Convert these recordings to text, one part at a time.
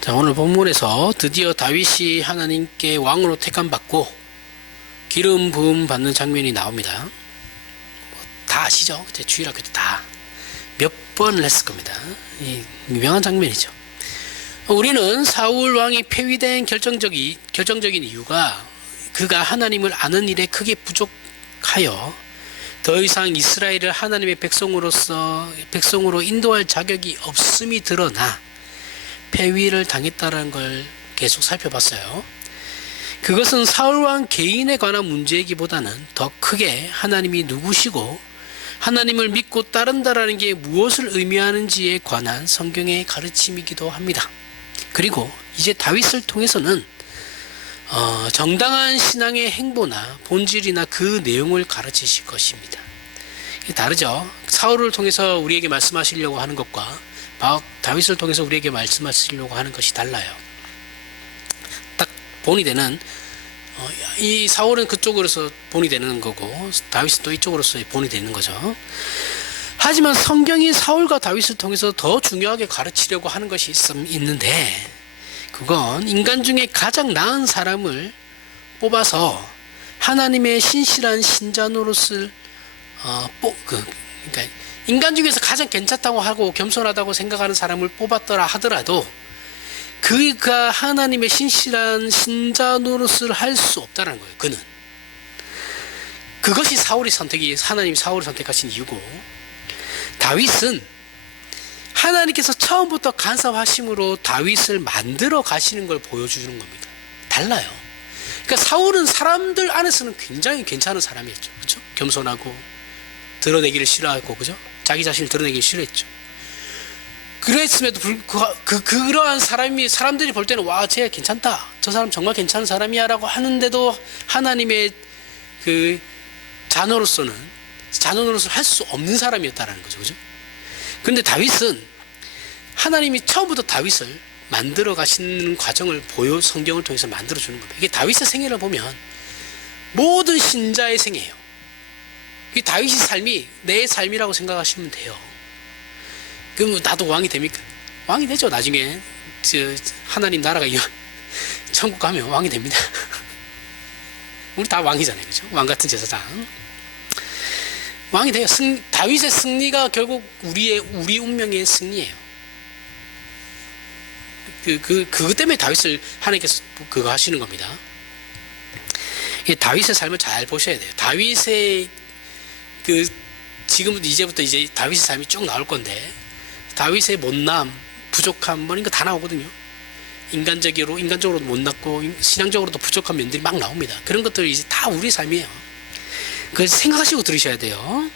자, 오늘 본문에서 드디어 다윗이 하나님께 왕으로 택함받고 기름 부음 받는 장면이 나옵니다. 다 아시죠? 제 주일학교 때 다 몇 번을 했을 겁니다. 이 유명한 장면이죠. 우리는 사울 왕이 폐위된 결정적인 이유가 그가 하나님을 아는 일에 크게 부족하여 더 이상 이스라엘을 하나님의 백성으로 인도할 자격이 없음이 드러나 폐위를 당했다는 걸 계속 살펴봤어요. 그것은 사울왕 개인에 관한 문제이기보다는 더 크게 하나님이 누구시고 하나님을 믿고 따른다라는 게 무엇을 의미하는지에 관한 성경의 가르침이기도 합니다. 그리고 이제 다윗을 통해서는 정당한 신앙의 행보나 본질이나 그 내용을 가르치실 것입니다. 다르죠. 사울을 통해서 우리에게 말씀하시려고 하는 것과 다윗을 통해서 우리에게 말씀하시려고 하는 것이 달라요. 딱 본이 되는 이 사울은 그쪽으로서 본이 되는 거고 다윗은 또 이쪽으로서 본이 되는 거죠. 하지만 성경이 사울과 다윗을 통해서 더 중요하게 가르치려고 하는 것이 있는데 그건 인간 중에 가장 나은 사람을 뽑아서 하나님의 신실한 신자 노릇을 그러니까 인간 중에서 가장 괜찮다고 하고 겸손하다고 생각하는 사람을 뽑았더라 하더라도 그가 하나님의 신실한 신자 노릇을 할 수 없다는 거예요. 그는 그것이 하나님이 사울을 선택하신 이유고, 다윗은 하나님께서 처음부터 간섭하심으로 다윗을 만들어 가시는 걸 보여주는 겁니다. 달라요. 그러니까 사울은 사람들 안에서는 굉장히 괜찮은 사람이었죠. 그렇죠? 겸손하고 드러내기를 싫어하고, 그죠? 자기 자신을 드러내기 싫어했죠. 그랬음에도 그러한 사람들이 볼 때는 와, 쟤 괜찮다, 저 사람 정말 괜찮은 사람이야 라고 하는데도 하나님의 그 자녀로서는 자녀노릇을 할 수 없는 사람이었다라는 거죠. 그죠? 그런데 다윗은 하나님이 처음부터 다윗을 만들어 가시는 과정을 성경을 통해서 만들어 주는 겁니다. 이게 다윗의 생애를 보면 모든 신자의 생애예요. 이 다윗의 삶이 내 삶이라고 생각하시면 돼요. 그럼 나도 왕이 됩니까? 왕이 되죠. 나중에 하나님 나라가 천국 가면 왕이 됩니다. 우리 다 왕이잖아요. 그죠? 왕 같은 제사장. 왕이 돼요. 다윗의 승리가 결국 우리 운명의 승리예요. 그것 때문에 다윗을 하나님께서 그거 하시는 겁니다. 다윗의 삶을 잘 보셔야 돼요. 다윗의 지금부터 이제부터 이제 다윗의 삶이 쭉 나올 건데, 다윗의 못남, 부족함, 뭐 이런 거 다 나오거든요. 인간적으로도 못났고 신앙적으로도 부족한 면들이 막 나옵니다. 그런 것들이 이제 다 우리 삶이에요. 그래서 생각하시고 들으셔야 돼요.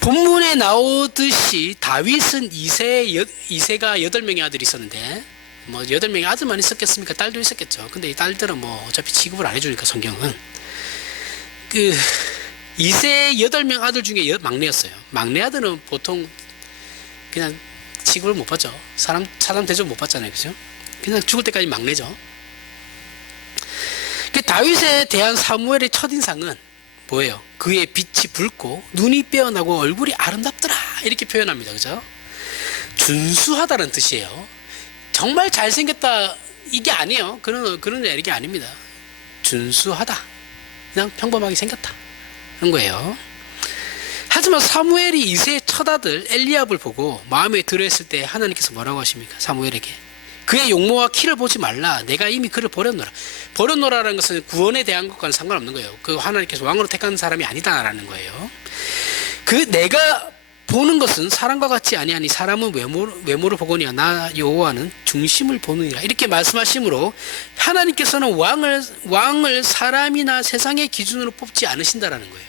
본문에 나오듯이 다윗은 이세가 8명의 아들이 있었는데, 뭐 8명의 아들만 있었겠습니까? 딸도 있었겠죠. 근데 이 딸들은 뭐 어차피 취급을 안 해주니까 성경은 이세 8명 아들 중에 막내였어요. 막내 아들은 보통 그냥 취급을 못 받죠. 사람 대접 못 받잖아요. 그죠? 그냥 죽을 때까지 막내죠. 다윗에 대한 사무엘의 첫인상은 뭐예요? 그의 빛이 붉고 눈이 빼어나고 얼굴이 아름답더라, 이렇게 표현합니다. 그죠? 준수하다는 뜻이에요. 정말 잘생겼다 이게 아니에요. 그런 이게 아닙니다. 준수하다, 그냥 평범하게 생겼다, 그런 거예요. 하지만 사무엘이 이세의 첫 아들 엘리압을 보고 마음에 들어했을 때 하나님께서 뭐라고 하십니까? 사무엘에게 그의 용모와 키를 보지 말라, 내가 이미 그를 버렸노라. 버렸노라라는 것은 구원에 대한 것과는 상관없는 거예요. 그 하나님께서 왕으로 택한 사람이 아니다라는 거예요. 내가 보는 것은 사람과 같지 아니하니 사람은 외모를 보거니와 나 여호와는 중심을 보느니라, 이렇게 말씀하심으로 하나님께서는 왕을 사람이나 세상의 기준으로 뽑지 않으신다라는 거예요.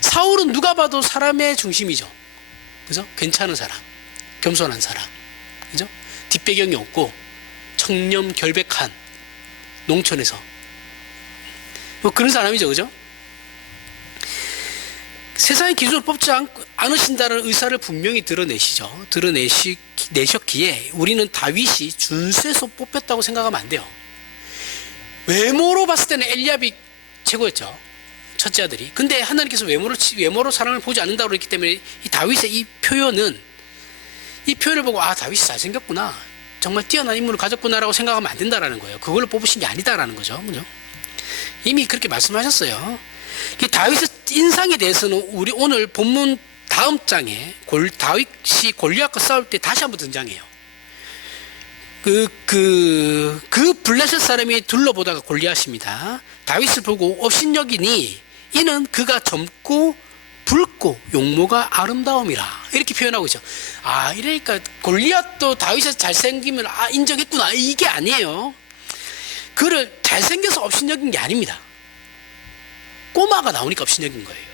사울은 누가 봐도 사람의 중심이죠. 그죠? 괜찮은 사람, 겸손한 사람, 그죠? 뒷배경이 없고 청렴 결백한 농촌에서 뭐 그런 사람이죠. 그죠? 세상의 기준을 뽑지 않으신다는 의사를 분명히 드러내셨기에 우리는 다윗이 준수해서 뽑혔다고 생각하면 안 돼요. 외모로 봤을 때는 엘리압이 최고였죠. 첫째 아들이. 근데 하나님께서 외모로 사람을 보지 않는다고 그랬기 때문에 이 다윗의 이 표현은 이 표현을 보고 다윗이 잘생겼구나, 정말 뛰어난 인물을 가졌구나라고 생각하면 안 된다라는 거예요. 그걸로 뽑으신 게 아니다라는 거죠. 그죠? 이미 그렇게 말씀하셨어요. 다윗의 인상에 대해서는 우리 오늘 본문 다음 장에 다윗이 골리앗과 싸울 때 다시 한번 등장해요. 그 블레셋 사람이 둘러보다가 골리앗입니다. 다윗을 보고 업신여기니 이는 그가 젊고 붉고 용모가 아름다움이라, 이렇게 표현하고 있죠. 이러니까 골리앗도 다윗이 잘생기면 인정했구나, 이게 아니에요. 그를 잘생겨서 업신여긴 게 아닙니다. 꼬마가 나오니까 업신여긴 거예요.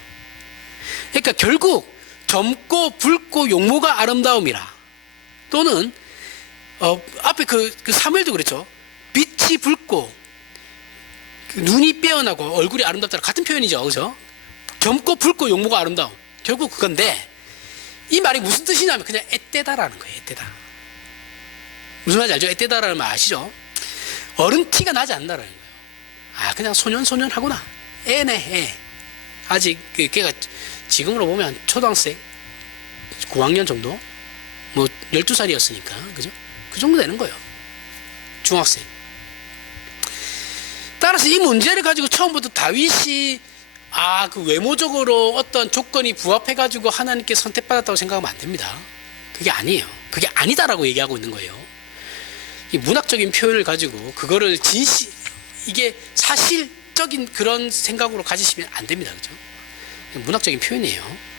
그러니까 결국 젊고 붉고 용모가 아름다움이라, 또는 앞에 그 사무엘도 그랬죠. 빛이 붉고 눈이 빼어나고 얼굴이 아름답다, 같은 표현이죠. 그죠? 젊고 붉고 용모가 아름다움, 결국 그건데, 이 말이 무슨 뜻이냐면 그냥 앳되다라는 거예요. 앳되다. 무슨 말인지 알죠? 앳되다라는 말 아시죠? 어른 티가 나지 않는다라는 거예요. 그냥 소년하구나, 애네, 애. 아직 걔가 지금으로 보면 초등학생 9학년 정도, 뭐 12살이었으니까 그죠? 그 정도 되는 거예요. 중학생. 따라서 이 문제를 가지고 처음부터 다윗이 그 외모적으로 어떤 조건이 부합해가지고 하나님께 선택받았다고 생각하면 안 됩니다. 그게 아니에요. 그게 아니다라고 얘기하고 있는 거예요. 이 문학적인 표현을 가지고 그거를 이게 사실적인 그런 생각으로 가지시면 안 됩니다. 그죠? 문학적인 표현이에요.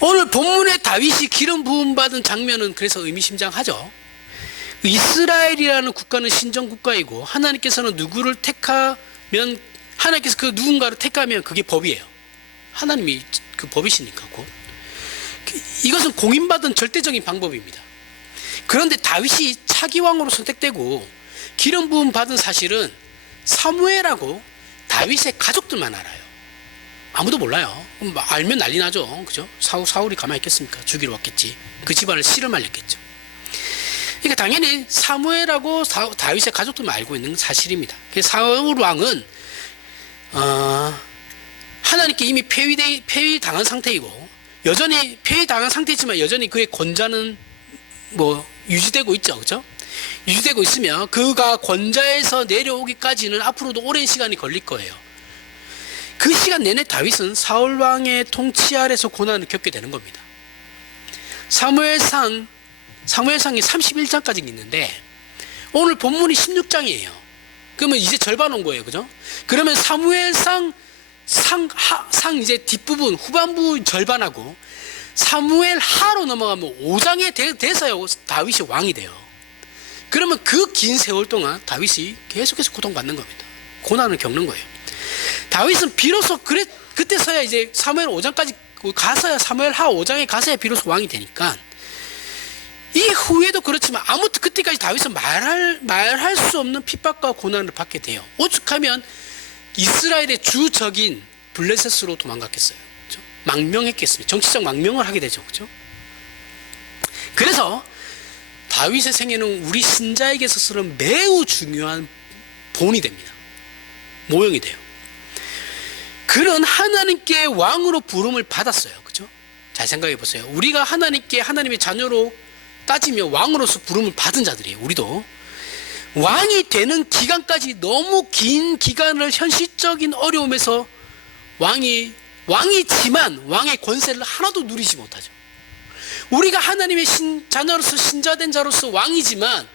오늘 본문의 다윗이 기름 부음 받은 장면은 그래서 의미심장하죠. 이스라엘이라는 국가는 신정국가이고, 하나님께서는 누구를 택하면, 하나님께서 그 누군가를 택하면 그게 법이에요. 하나님이 그 법이시니까 곧. 이것은 공인받은 절대적인 방법입니다. 그런데 다윗이 차기 왕으로 선택되고 기름 부음 받은 사실은 사무엘하고 다윗의 가족들만 알아요. 아무도 몰라요. 알면 난리 나죠. 그죠? 사울이 가만히 있겠습니까? 죽이러 왔겠지. 그 집안을 씨를 말렸겠죠. 그러니까 당연히 사무엘하고 다윗의 가족들만 알고 있는 사실입니다. 사울 왕은 하나님께 이미 폐위당한 상태이고, 여전히 폐위당한 상태지만 여전히 그의 권좌는 유지되고 있죠. 그죠? 유지되고 있으면 그가 권좌에서 내려오기까지는 앞으로도 오랜 시간이 걸릴 거예요. 그 시간 내내 다윗은 사울 왕의 통치 아래서 고난을 겪게 되는 겁니다. 사무엘상이 31장까지 있는데 오늘 본문이 16장이에요. 그러면 이제 절반 온 거예요. 그죠? 그러면 사무엘상 이제 뒷부분, 후반부 절반하고 사무엘 하로 넘어가면 5장에 돼서야 다윗이 왕이 돼요. 그러면 그 긴 세월 동안 다윗이 계속해서 고통받는 겁니다. 고난을 겪는 거예요. 다윗은 비로소 그때서야 이제 사무엘 5장까지 가서야, 사무엘 하 5장에 가서야 비로소 왕이 되니까, 이 후에도 그렇지만 아무튼 그때까지 다윗은 말할 수 없는 핍박과 고난을 받게 돼요. 오죽하면 이스라엘의 주적인 블레셋으로 도망갔겠어요. 그렇죠? 망명했겠습니다. 정치적 망명을 하게 되죠. 그렇죠? 그래서 다윗의 생애는 우리 신자에게 있어서는 매우 중요한 본이 됩니다. 모형이 돼요. 그런 하나님께 왕으로 부름을 받았어요. 그죠? 잘 생각해 보세요. 우리가 하나님의 자녀로 따지면 왕으로서 부름을 받은 자들이에요. 우리도 왕이 되는 기간까지 너무 긴 기간을 현실적인 어려움에서 왕이지만 왕의 권세를 하나도 누리지 못하죠. 우리가 하나님의 자녀로서 신자된 자로서 왕이지만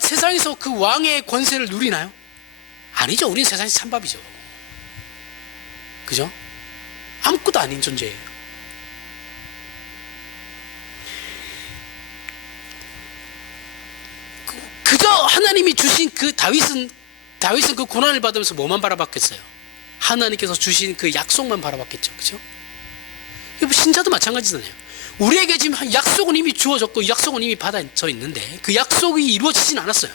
세상에서 그 왕의 권세를 누리나요? 아니죠. 우리는 세상에서 찬밥이죠. 그죠? 아무것도 아닌 존재예요. 그저 하나님이 주신 그 다윗은 그 고난을 받으면서 뭐만 바라봤겠어요? 하나님께서 주신 그 약속만 바라봤겠죠. 그죠? 신자도 마찬가지잖아요. 우리에게 지금 약속은 이미 주어졌고 약속은 이미 받아져 있는데 그 약속이 이루어지진 않았어요.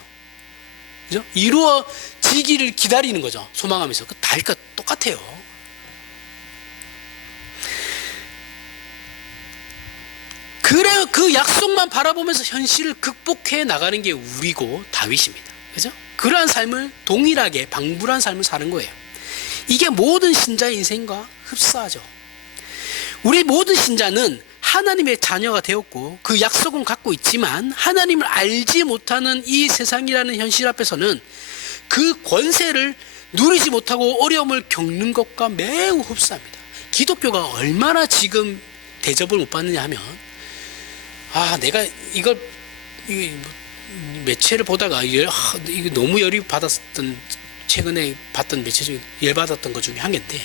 그죠? 이루어지기를 기다리는 거죠. 소망하면서. 다윗과 똑같아요. 그래, 그 약속만 바라보면서 현실을 극복해 나가는 게 우리고 다윗입니다. 그죠? 그러한 삶을 동일하게 방불한 삶을 사는 거예요. 이게 모든 신자의 인생과 흡사하죠. 우리 모든 신자는 하나님의 자녀가 되었고 그 약속은 갖고 있지만 하나님을 알지 못하는 이 세상이라는 현실 앞에서는 그 권세를 누리지 못하고 어려움을 겪는 것과 매우 흡사합니다. 기독교가 얼마나 지금 대접을 못 받느냐 하면, 내가 이거 매체를 보다가 이거 너무 열이 받았던, 최근에 봤던 매체 중에 열 받았던 것 중에 한 개인데,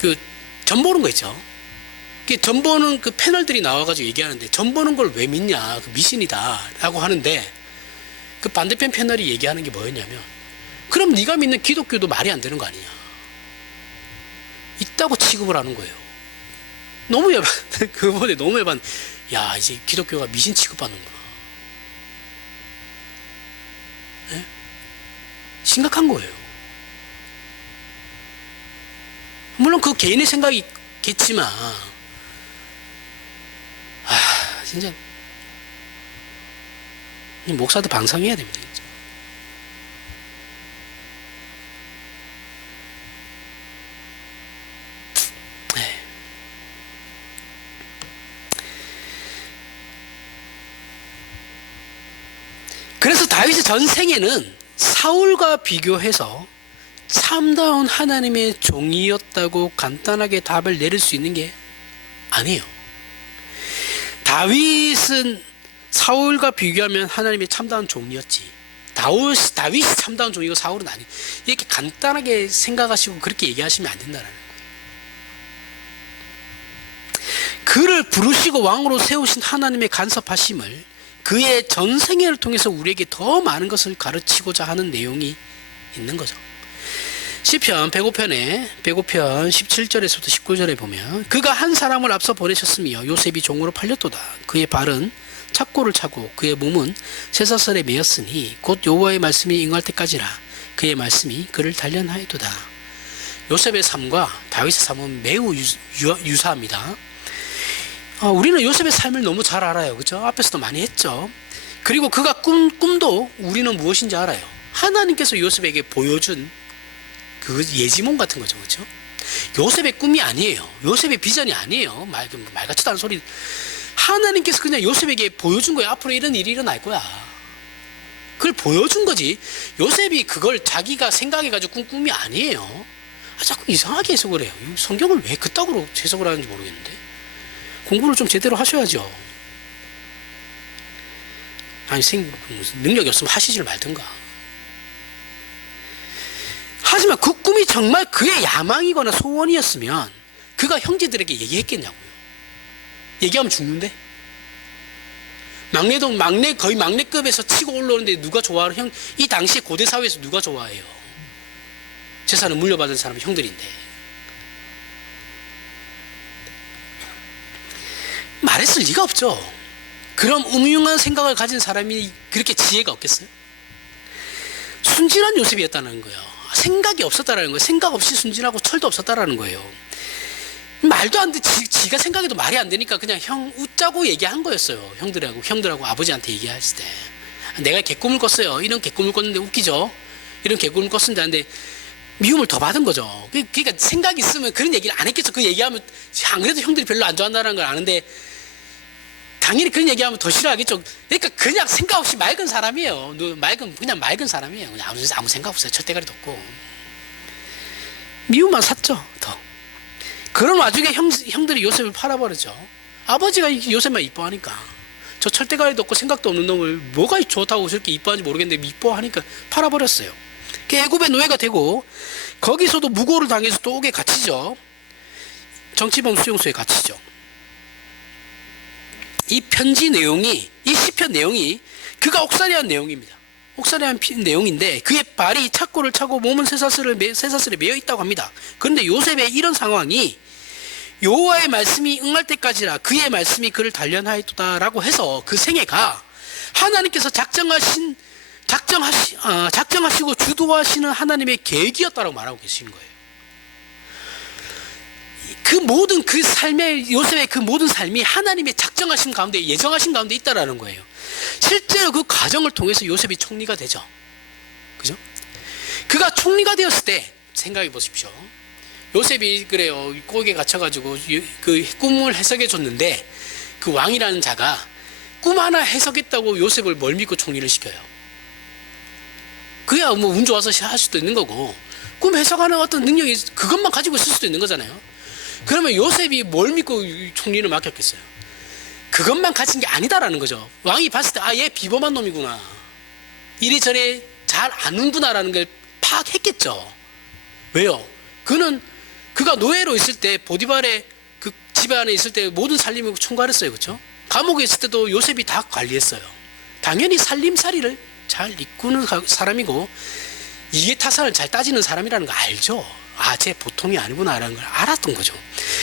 그 점 보는 거 있죠. 그 점 보는 그 패널들이 나와가지고 얘기하는데, 점 보는 걸 왜 믿냐, 그 미신이다라고 하는데, 그 반대편 패널이 얘기하는 게 뭐였냐면, 그럼 네가 믿는 기독교도 말이 안 되는 거 아니냐, 있다고 취급을 하는 거예요. 너무 열받, 그분에 너무 열받. 야, 이제 기독교가 미신 취급받는구나. 네? 심각한 거예요. 물론 그 개인의 생각이겠지만, 진짜 이 목사도 방송해야 됩니다. 진짜. 네. 그래서 다윗의 전생에는 사울과 비교해서 참다운 하나님의 종이었다고 간단하게 답을 내릴 수 있는 게 아니에요. 다윗은 사울과 비교하면 하나님의 참다운 종이었지, 다윗이 참다운 종이고 사울은 아니, 이렇게 간단하게 생각하시고 그렇게 얘기하시면 안 된다는 거예요. 그를 부르시고 왕으로 세우신 하나님의 간섭하심을 그의 전생애를 통해서 우리에게 더 많은 것을 가르치고자 하는 내용이 있는 거죠. 시편 105편 17절에서부터 19절에 보면, 그가 한 사람을 앞서 보내셨으며 요셉이 종으로 팔렸도다. 그의 발은 착고를 차고 그의 몸은 쇠사슬에 매였으니 곧 여호와의 말씀이 응할 때까지라. 그의 말씀이 그를 단련하였도다. 요셉의 삶과 다윗의 삶은 매우 유사합니다. 우리는 요셉의 삶을 너무 잘 알아요. 그죠? 앞에서도 많이 했죠. 그리고 그가 꿈도 우리는 무엇인지 알아요. 하나님께서 요셉에게 보여준 그 예지몽 같은 거죠. 그렇죠? 요셉의 꿈이 아니에요. 요셉의 비전이 아니에요. 말 같지도 않은 소리. 하나님께서 그냥 요셉에게 보여준 거예요. 앞으로 이런 일이 일어날 거야. 그걸 보여준 거지. 요셉이 그걸 자기가 생각해가지고 꾼 꿈이 아니에요. 자꾸 이상하게 해석을 해요. 성경을 왜 그따구로 해석을 하는지 모르겠는데. 공부를 좀 제대로 하셔야죠. 아니, 능력이 없으면 하시지를 말든가. 하지만 그 꿈이 정말 그의 야망이거나 소원이었으면 그가 형제들에게 얘기했겠냐고요. 얘기하면 죽는데. 거의 막내급에서 치고 올라오는데 누가 좋아하는 이 당시에 고대 사회에서 누가 좋아해요? 재산을 물려받은 사람은 형들인데. 말했을 리가 없죠. 그럼 음흉한 생각을 가진 사람이 그렇게 지혜가 없겠어요? 순진한 요셉이었다는 거예요. 생각이 없었다라는 거예요. 생각 없이 순진하고 철도 없었다라는 거예요. 말도 안 돼. 지가 생각해도 말이 안 되니까 그냥 웃자고 얘기한 거였어요. 형들하고 아버지한테 얘기했을 때, 내가 개꿈을 꿨어요. 이런 개꿈을 꿨는데 웃기죠? 이런 개꿈을 꿨습니다. 근데 미움을 더 받은 거죠. 그러니까 생각이 있으면 그런 얘기를 안 했겠죠. 그 얘기하면 안 그래도 형들이 별로 안 좋아한다는 걸 아는데 당연히 그런 얘기하면 더 싫어하겠죠. 그러니까 그냥 생각 없이 맑은 사람이에요. 그냥 맑은 사람이에요. 그냥 아무 생각 없어요. 철대가리도 없고. 미움만 샀죠. 더. 그런 와중에 형들이 요셉을 팔아버리죠. 아버지가 요셉만 이뻐하니까. 저 철대가리도 없고 생각도 없는 놈을 뭐가 좋다고 저렇게 이뻐하는지 모르겠는데 이뻐하니까 팔아버렸어요. 애굽의 노예가 되고 거기서도 무고를 당해서 또 옥에 갇히죠. 정치범 수용소에 갇히죠. 이 편지 내용이, 이 시편 내용이 그가 옥살이한 내용입니다. 옥살이한 내용인데 그의 발이 착고를 차고 몸은 쇠사슬에 매여 있다고 합니다. 그런데 요셉의 이런 상황이 여호와의 말씀이 응할 때까지라 그의 말씀이 그를 단련하였도다라고 해서 그 생애가 하나님께서 작정하시고 주도하시는 하나님의 계획이었다고 말하고 계신 거예요. 요셉의 그 모든 삶이 하나님의 작정하신 가운데, 예정하신 가운데 있다라는 거예요. 실제로 그 과정을 통해서 요셉이 총리가 되죠. 그죠? 그가 총리가 되었을 때 생각해 보십시오. 요셉이 그래요. 고기에 갇혀가지고 그 꿈을 해석해 줬는데 그 왕이라는 자가 꿈 하나 해석했다고 요셉을 뭘 믿고 총리를 시켜요. 그야 뭐 운 좋아서 할 수도 있는 거고 꿈 해석하는 어떤 능력이 그것만 가지고 있을 수도 있는 거잖아요. 그러면 요셉이 뭘 믿고 총리를 맡겼겠어요? 그것만 가진 게 아니다라는 거죠. 왕이 봤을 때 얘 비범한 놈이구나. 이리저리 잘 아는구나라는 걸 파악했겠죠. 왜요? 그가 노예로 있을 때 보디발의 그 집에 안에 있을 때 모든 살림을 총괄했어요. 그렇죠? 감옥에 있을 때도 요셉이 다 관리했어요. 당연히 살림살이를 잘 이끄는 사람이고 이해타산을 잘 따지는 사람이라는 거 알죠. 쟤 보통이 아니구나라는 걸 알았던 거죠.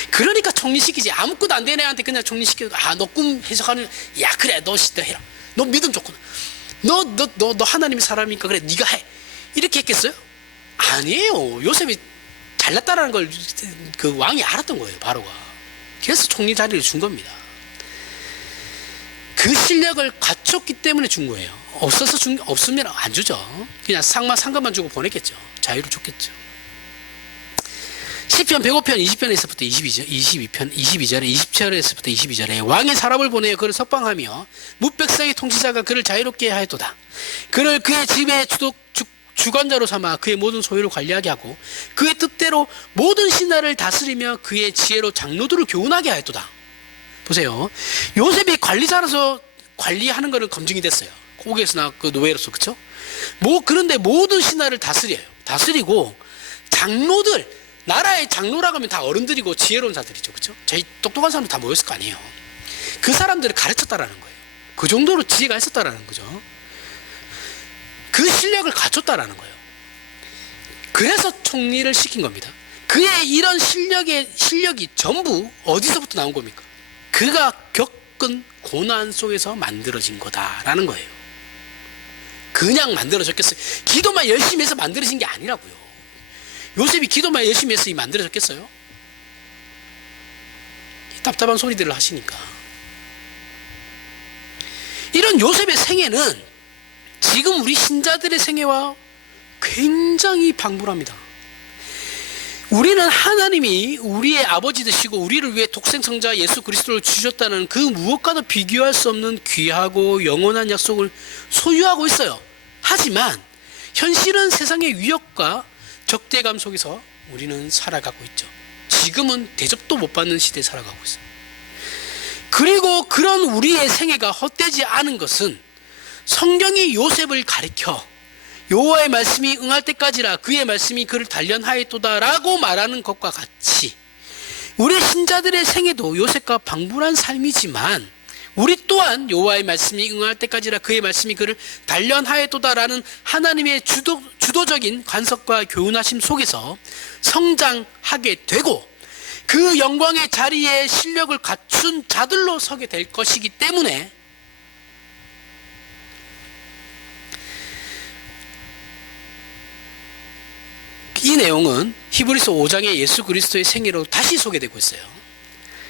그러니까 총리시키지. 아무것도 안 되는 애한테 그냥 총리시키고 너 꿈 해석하는 그래 너 해라. 너 믿음 좋구나. 너 하나님의 사람이니까 그래 네가 해. 이렇게 했겠어요? 아니에요. 요셉이 잘났다라는 걸 그 왕이 알았던 거예요. 바로가. 그래서 총리 자리를 준 겁니다. 그 실력을 갖췄기 때문에 준 거예요. 없으면 안 주죠. 그냥 상금만 주고 보냈겠죠. 자유를 줬겠죠. 시편 105편 20편에서부터 22편 22절에 20절에서부터 22절에 왕의 사람을 보내어 그를 석방하며 뭇백성의 통치자가 그를 자유롭게 하였도다. 그를 그의 집의 주관자로 삼아 그의 모든 소유를 관리하게 하고 그의 뜻대로 모든 신하를 다스리며 그의 지혜로 장로들을 교훈하게 하였도다. 보세요. 요셉이 관리자로서 관리하는 것은 검증이 됐어요. 고객에서나 그 노예로서. 그렇죠? 그런데 모든 신하를 다스리고 장로들, 나라의 장로라고 하면 다 어른들이고 지혜로운 자들이죠. 그렇죠? 저희 똑똑한 사람들 다 모였을 거 아니에요. 그 사람들을 가르쳤다라는 거예요. 그 정도로 지혜가 있었다라는 거죠. 그 실력을 갖췄다라는 거예요. 그래서 총리를 시킨 겁니다. 그의 이런 실력이 전부 어디서부터 나온 겁니까? 그가 겪은 고난 속에서 만들어진 거다라는 거예요. 그냥 만들어졌겠어요? 기도만 열심히 해서 만들어진 게 아니라고요. 요셉이 기도만 열심히 해서 만들어졌겠어요? 답답한 소리들을 하시니까. 이런 요셉의 생애는 지금 우리 신자들의 생애와 굉장히 방불합니다. 우리는 하나님이 우리의 아버지 되시고 우리를 위해 독생성자 예수 그리스도를 주셨다는 그 무엇과도 비교할 수 없는 귀하고 영원한 약속을 소유하고 있어요. 하지만 현실은 세상의 위협과 적대감 속에서 우리는 살아가고 있죠. 지금은 대접도 못 받는 시대에 살아가고 있어요. 그리고 그런 우리의 생애가 헛되지 않은 것은 성경이 요셉을 가리켜 여호와의 말씀이 응할 때까지라 그의 말씀이 그를 단련하였도다 라고 말하는 것과 같이 우리 신자들의 생애도 요셉과 방불한 삶이지만 우리 또한 여호와의 말씀이 응할 때까지라 그의 말씀이 그를 단련하였도다 라는 하나님의 주도적인 간섭과 교훈하심 속에서 성장하게 되고 그 영광의 자리에 실력을 갖춘 자들로 서게 될 것이기 때문에 이 내용은 히브리서 5장의 예수 그리스도의 생애로 다시 소개되고 있어요.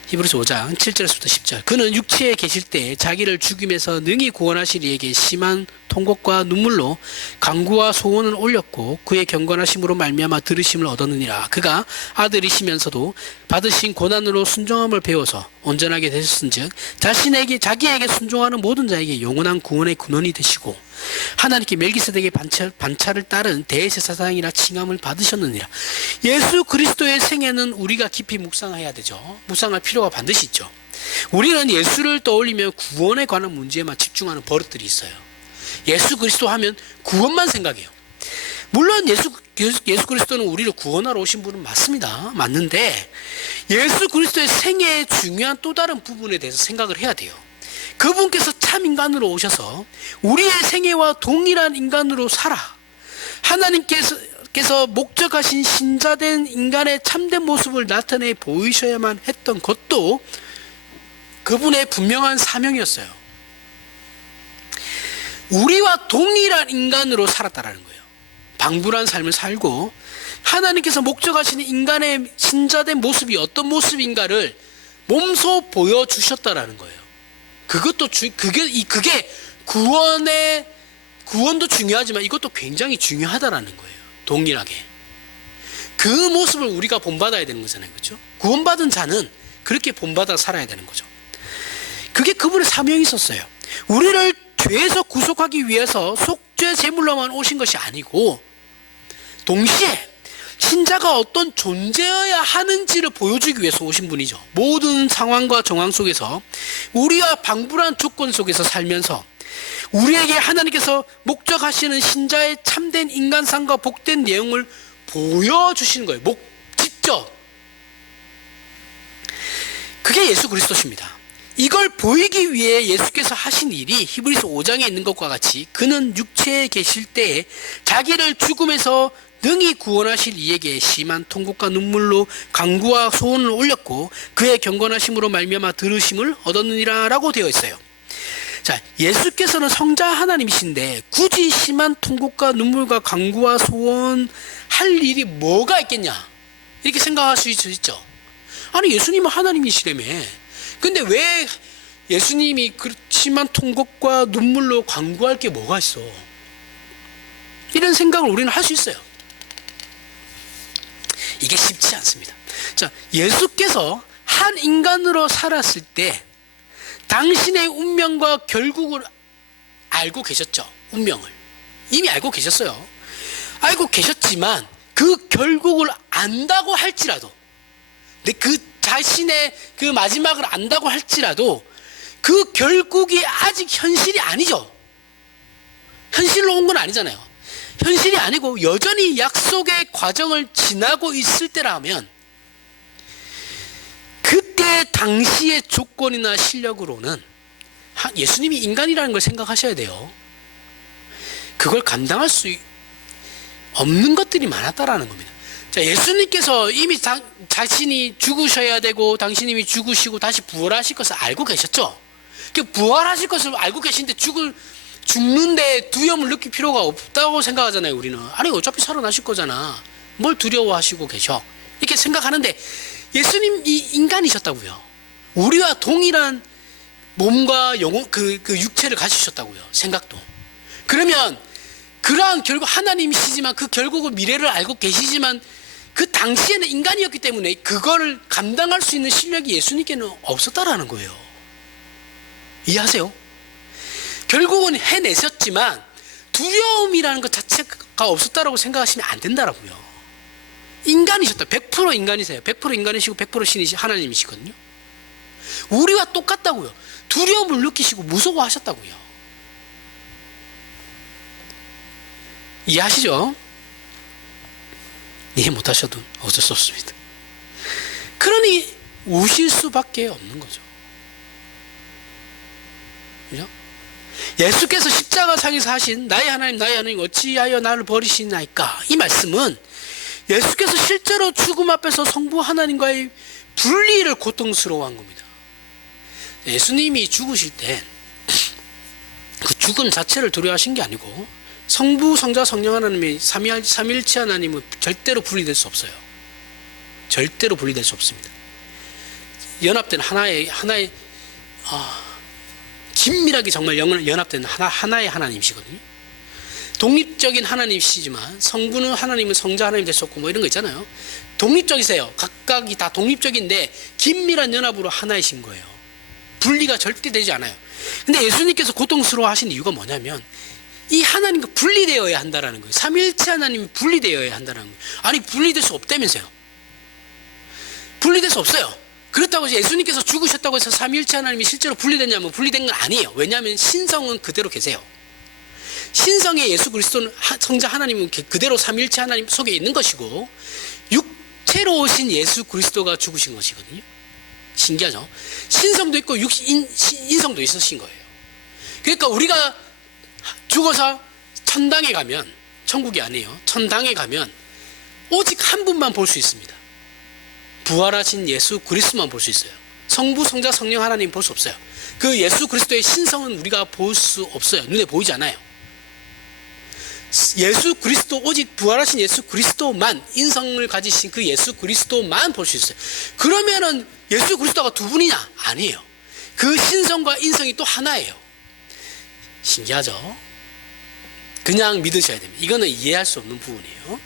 히브리서 5장 7절에서부터 10절. 그는 육체에 계실 때 자기를 죽임에서 능히 구원하실 이에게 심한 통곡과 눈물로 간구와 소원을 올렸고 그의 경건하심으로 말미암아 들으심을 얻었느니라. 그가 아들이시면서도 받으신 고난으로 순종함을 배워서 온전하게 되셨은즉 자기에게 순종하는 모든 자에게 영원한 구원의 근원이 되시고 하나님께 멜기세덱의 반차를 따른 대제사장이라 칭함을 받으셨느니라. 예수 그리스도의 생애는 우리가 깊이 묵상해야 되죠. 묵상할 필요가 반드시 있죠. 우리는 예수를 떠올리며 구원에 관한 문제에만 집중하는 버릇들이 있어요. 예수 그리스도 하면 구원만 생각해요. 물론 예수 그리스도는 우리를 구원하러 오신 분은 맞는데 예수 그리스도의 생애의 중요한 또 다른 부분에 대해서 생각을 해야 돼요. 그분께서 참 인간으로 오셔서 우리의 생애와 동일한 인간으로 살아 하나님께서 목적하신 신자된 인간의 참된 모습을 나타내 보이셔야만 했던 것도 그분의 분명한 사명이었어요. 우리와 동일한 인간으로 살았다라는 거예요. 방불한 삶을 살고 하나님께서 목적하시는 인간의 신자된 모습이 어떤 모습인가를 몸소 보여주셨다라는 거예요. 그게 구원도 중요하지만 이것도 굉장히 중요하다라는 거예요. 동일하게. 그 모습을 우리가 본받아야 되는 거잖아요. 그렇죠? 구원받은 자는 그렇게 본받아 살아야 되는 거죠. 그게 그분의 사명이 있었어요. 우리를 죄에서 구속하기 위해서 속죄 제물로만 오신 것이 아니고 동시에 신자가 어떤 존재여야 하는지를 보여주기 위해서 오신 분이죠. 모든 상황과 정황 속에서 우리와 방불한 조건 속에서 살면서 우리에게 하나님께서 목적하시는 신자의 참된 인간상과 복된 내용을 보여주시는 거예요. 직접. 그게 예수 그리스도십니다. 이걸 보이기 위해 예수께서 하신 일이 히브리서 5장에 있는 것과 같이 그는 육체에 계실 때에 자기를 죽음에서 능히 구원하실 이에게 심한 통곡과 눈물로 간구와 소원을 올렸고 그의 경건하심으로 말미암아 들으심을 얻었느니라 라고 되어 있어요. 자, 예수께서는 성자 하나님이신데 굳이 심한 통곡과 눈물과 간구와 소원 할 일이 뭐가 있겠냐 이렇게 생각할 수 있죠. 아니 예수님은 하나님이시라며 근데 왜 예수님이 그 심한 통곡과 눈물로 간구할 게 뭐가 있어? 이런 생각을 우리는 할 수 있어요. 이게 쉽지 않습니다. 자, 예수께서 한 인간으로 살았을 때 당신의 운명과 결국을 알고 계셨죠. 운명을 이미 알고 계셨어요. 알고 계셨지만 그 결국을 안다고 할지라도 근데 그 자신의 그 마지막을 안다고 할지라도 그 결국이 아직 현실이 아니죠. 현실로 온 건 아니잖아요. 현실이 아니고 여전히 약속의 과정을 지나고 있을 때라면 그때 당시의 조건이나 실력으로는 예수님이 인간이라는 걸 생각하셔야 돼요. 그걸 감당할 수 없는 것들이 많았다라는 겁니다. 자, 예수님께서 이미 자신이 죽으셔야 되고 당신님이 죽으시고 다시 부활하실 것을 알고 계셨죠. 부활하실 것을 알고 계신데 죽는데 두려움을 느낄 필요가 없다고 생각하잖아요. 우리는 아니 어차피 살아나실 거잖아. 뭘 두려워하시고 계셔 이렇게 생각하는데 예수님이 인간이셨다고요. 우리와 동일한 몸과 영혼 그 육체를 가지셨다고요. 생각도. 그러면 그러한 결국 하나님이시지만 그 결국은 미래를 알고 계시지만 그 당시에는 인간이었기 때문에 그거를 감당할 수 있는 실력이 예수님께는 없었다라는 거예요. 이해하세요? 결국은 해내셨지만 두려움이라는 것 자체가 없었다라고 생각하시면 안 된다라고요. 인간이셨다. 100% 인간이세요. 100% 인간이시고 100% 신이시 하나님이시거든요. 우리와 똑같다고요. 두려움을 느끼시고 무서워하셨다고요. 이해하시죠? 이해 못하셔도 어쩔 수 없습니다. 그러니 우실 수밖에 없는 거죠. 그죠? 예수께서 십자가상에서 하신 나의 하나님 어찌하여 나를 버리시나이까 이 말씀은 예수께서 실제로 죽음 앞에서 성부 하나님과의 분리를 고통스러워한 겁니다. 예수님이 죽으실 때 그 죽음 자체를 두려워하신 게 아니고 성부, 성자, 성령 하나님의 삼위일체 하나님은 절대로 분리될 수 없어요. 절대로 분리될 수 없습니다. 연합된 하나의 긴밀하게 정말 연합된 하나의 하나님이시거든요. 독립적인 하나님이시지만 성부는 하나님은 성자 하나님 되셨고 뭐 이런 거 있잖아요. 독립적이세요. 각각이 다 독립적인데 긴밀한 연합으로 하나이신 거예요. 분리가 절대 되지 않아요. 근데 예수님께서 고통스러워 하신 이유가 뭐냐면 이 하나님과 분리되어야 한다는 거예요. 삼위일체 하나님이 분리되어야 한다는 거예요. 아니 분리될 수 없다면서요. 분리될 수 없어요. 그렇다고 예수님께서 죽으셨다고 해서 삼위일체 하나님이 실제로 분리됐냐면 분리된 건 아니에요. 왜냐하면 신성은 그대로 계세요. 신성의 예수 그리스도는 성자 하나님은 그대로 삼위일체 하나님 속에 있는 것이고 육체로 오신 예수 그리스도가 죽으신 것이거든요. 신기하죠? 신성도 있고 인성도 있으신 거예요. 그러니까 우리가 죽어서 천당에 가면 천국이 아니에요. 천당에 가면 오직 한 분만 볼 수 있습니다. 부활하신 예수 그리스도만 볼 수 있어요. 성부, 성자, 성령 하나님 볼 수 없어요. 그 예수 그리스도의 신성은 우리가 볼 수 없어요. 눈에 보이지 않아요. 예수 그리스도 오직 부활하신 예수 그리스도만 인성을 가지신 그 예수 그리스도만 볼 수 있어요. 그러면은 예수 그리스도가 두 분이냐? 아니에요. 그 신성과 인성이 또 하나예요. 신기하죠? 그냥 믿으셔야 됩니다. 이거는 이해할 수 없는 부분이에요.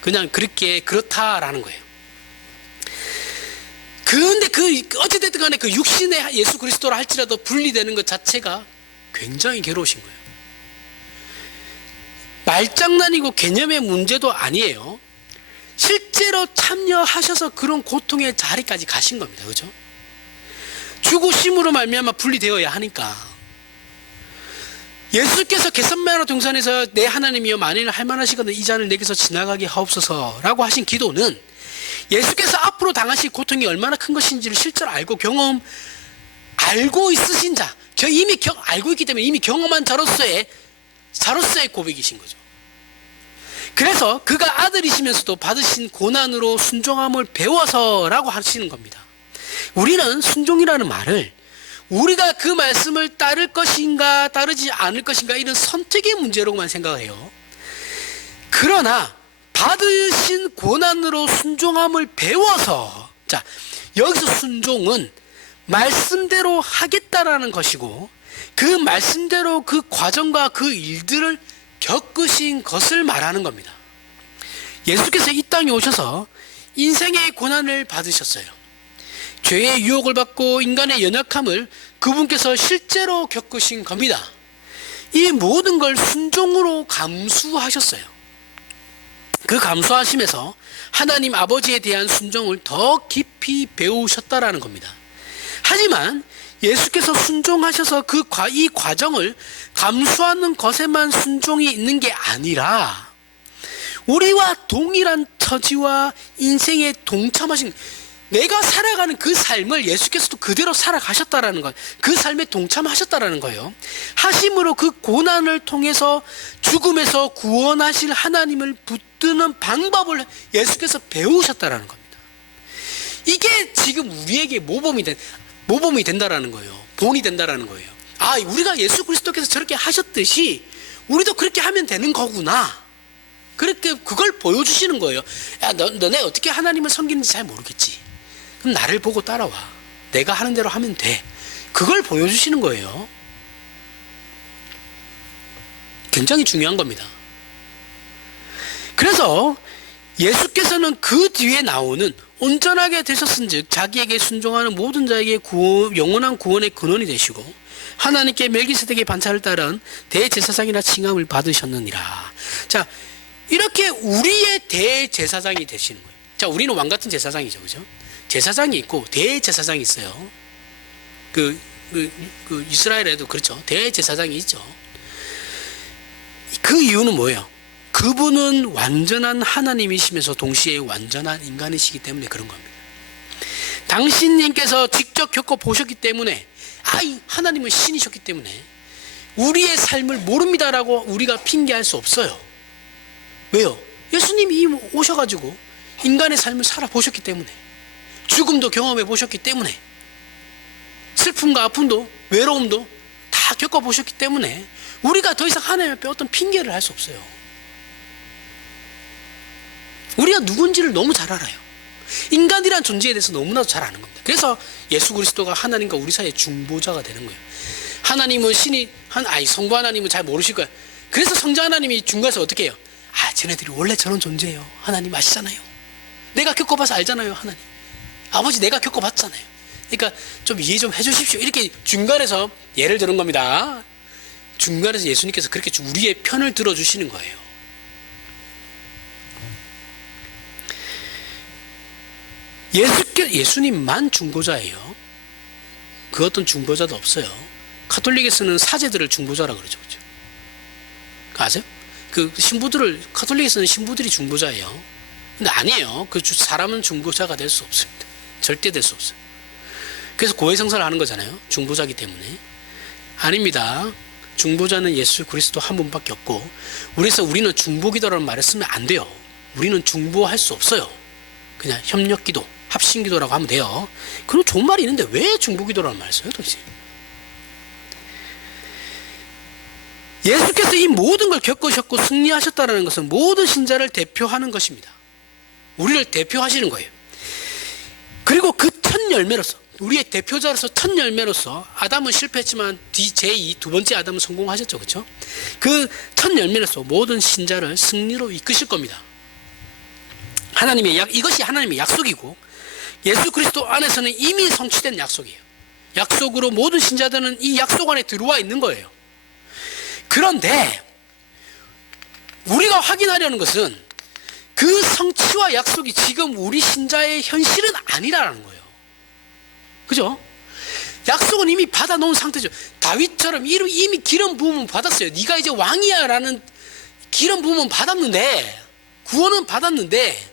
그냥 그렇다라는 거예요. 그런데 어찌됐든 간에 그 육신의 예수 그리스도라 할지라도 분리되는 것 자체가 굉장히 괴로우신 거예요. 말장난이고 개념의 문제도 아니에요. 실제로 참여하셔서 그런 고통의 자리까지 가신 겁니다. 그죠? 죽으심으로 말미암아 분리되어야 하니까. 예수께서 겟세마네 동산에서 내 하나님이여 만일 할만하시거든 이 잔을 내게서 지나가게 하옵소서라고 하신 기도는 예수께서 앞으로 당하실 고통이 얼마나 큰 것인지를 실제로 알고 있으신 자, 이미 알고 있기 때문에 이미 경험한 자로서의 고백이신 거죠. 그래서 그가 아들이시면서도 받으신 고난으로 순종함을 배워서라고 하시는 겁니다. 우리는 순종이라는 말을 우리가 그 말씀을 따를 것인가 따르지 않을 것인가 이런 선택의 문제로만 생각해요. 그러나 받으신 고난으로 순종함을 배워서, 자, 여기서 순종은 말씀대로 하겠다라는 것이고 그 말씀대로 그 과정과 그 일들을 겪으신 것을 말하는 겁니다. 예수께서 이 땅에 오셔서 인생의 고난을 받으셨어요. 죄의 유혹을 받고 인간의 연약함을 그분께서 실제로 겪으신 겁니다. 이 모든 걸 순종으로 감수하셨어요. 그 감수하심에서 하나님 아버지에 대한 순종을 더 깊이 배우셨다라는 겁니다. 하지만 예수께서 순종하셔서 이 과정을 감수하는 것에만 순종이 있는 게 아니라 우리와 동일한 처지와 인생에 동참하신, 내가 살아가는 그 삶을 예수께서도 그대로 살아가셨다라는 것, 그 삶에 동참하셨다라는 거예요. 하심으로 그 고난을 통해서 죽음에서 구원하실 하나님을 붙드는 방법을 예수께서 배우셨다라는 겁니다. 이게 지금 우리에게 모범이 된다라는 거예요. 본이 된다라는 거예요. 아, 우리가 예수 그리스도께서 저렇게 하셨듯이 우리도 그렇게 하면 되는 거구나. 그렇게 그걸 보여주시는 거예요. 야, 너네 어떻게 하나님을 섬기는지 잘 모르겠지. 그럼 나를 보고 따라와. 내가 하는 대로 하면 돼. 그걸 보여주시는 거예요. 굉장히 중요한 겁니다. 그래서 예수께서는 그 뒤에 나오는 온전하게 되셨은즉 자기에게 순종하는 모든 자에게 영원한 구원의 근원이 되시고 하나님께 멜기세덱의 반차를 따른 대제사장이라 칭함을 받으셨느니라. 자, 이렇게 우리의 대제사장이 되시는 거예요. 자, 우리는 왕 같은 제사장이죠, 그죠? 제사장이 있고 대제사장이 있어요. 이스라엘에도 그렇죠. 대제사장이 있죠. 그 이유는 뭐예요? 그분은 완전한 하나님이시면서 동시에 완전한 인간이시기 때문에 그런 겁니다. 당신님께서 직접 겪어보셨기 때문에, 하나님은 신이셨기 때문에 우리의 삶을 모릅니다라고 우리가 핑계할 수 없어요. 왜요? 예수님이 오셔가지고 인간의 삶을 살아보셨기 때문에, 죽음도 경험해 보셨기 때문에, 슬픔과 아픔도 외로움도 다 겪어보셨기 때문에 우리가 더 이상 하나님 앞에 어떤 핑계를 할 수 없어요. 우리가 누군지를 너무 잘 알아요. 인간이란 존재에 대해서 너무나도 잘 아는 겁니다. 그래서 예수 그리스도가 하나님과 우리 사이의 중보자가 되는 거예요. 하나님은 성부 하나님은 잘 모르실 거예요. 그래서 성자 하나님이 중간에서 어떻게 해요? 쟤네들이 원래 저런 존재예요. 하나님 아시잖아요. 내가 겪어봐서 알잖아요. 하나님 아버지 내가 겪어봤잖아요. 그러니까 좀 이해 좀 해주십시오. 이렇게 중간에서 예를 드는 겁니다. 중간에서 예수님께서 그렇게 우리의 편을 들어주시는 거예요. 예수님만 중보자예요. 그 어떤 중보자도 없어요. 가톨릭에서는 사제들을 중보자라 그러죠. 그렇죠? 아세요? 카톨릭에서는 신부들이 중보자예요. 근데 아니에요. 사람은 중보자가 될 수 없습니다. 절대 될 수 없어요. 그래서 고해성사를 하는 거잖아요. 중보자기 때문에. 아닙니다. 중보자는 예수 그리스도 한 분밖에 없고, 그래서 우리는 중보기도라는 말을 쓰면 안 돼요. 우리는 중보할 수 없어요. 그냥 협력기도, 합심기도라고 하면 돼요. 그럼 좋은 말이 있는데 왜 중보기도라는 말을 써요 도대체? 예수께서 이 모든 걸 겪으셨고 승리하셨다는 것은 모든 신자를 대표하는 것입니다. 우리를 대표하시는 거예요. 그리고 그 첫 열매로서, 우리의 대표자로서 첫 열매로서, 아담은 실패했지만 두 번째 아담은 성공하셨죠. 그렇죠? 그 첫 열매로서 모든 신자를 승리로 이끄실 겁니다. 이것이 하나님의 약속이고 예수 그리스도 안에서는 이미 성취된 약속이에요. 약속으로 모든 신자들은 이 약속 안에 들어와 있는 거예요. 그런데 우리가 확인하려는 것은 그 성취와 약속이 지금 우리 신자의 현실은 아니라는 거예요. 그죠? 약속은 이미 받아놓은 상태죠. 다윗처럼 이미 기름 부음은 받았어요. 네가 이제 왕이야 라는 기름 부음은 받았는데, 구원은 받았는데,